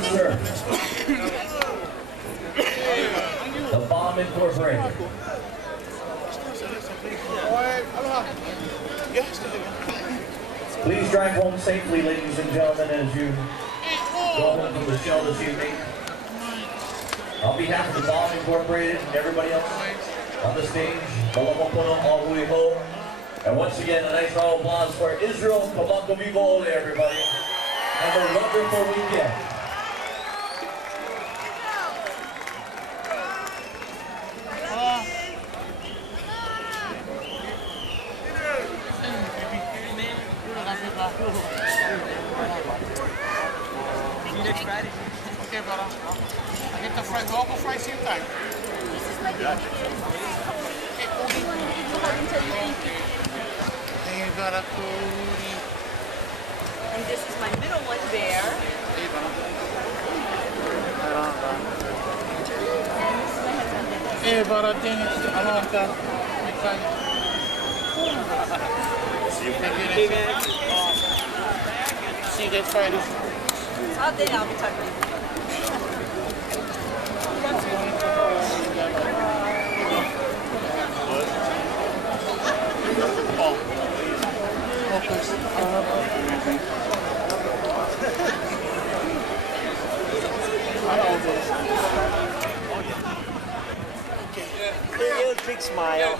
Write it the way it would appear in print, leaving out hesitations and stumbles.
Sir. The Bomb Incorporated. Please drive home safely, ladies and gentlemen, as you go home from the show this evening. On behalf of the Bomb Incorporated and everybody else on the stage, Malamopono Ahui Ho. And once again, a nice round of applause for Israel Kabanko Vivo, everybody. Have a wonderful weekend. See you next Friday. Okay, brother. I get the fried local fry same time. This is my baby. Hey, brother, Cody. And this is my middle one, Bear. Hey, brother. And this is my husband, Dennis. Hey, brother, Dennis. I want that. Thank you, Dennis. See you next Friday. I'll be talking to you. Big smile.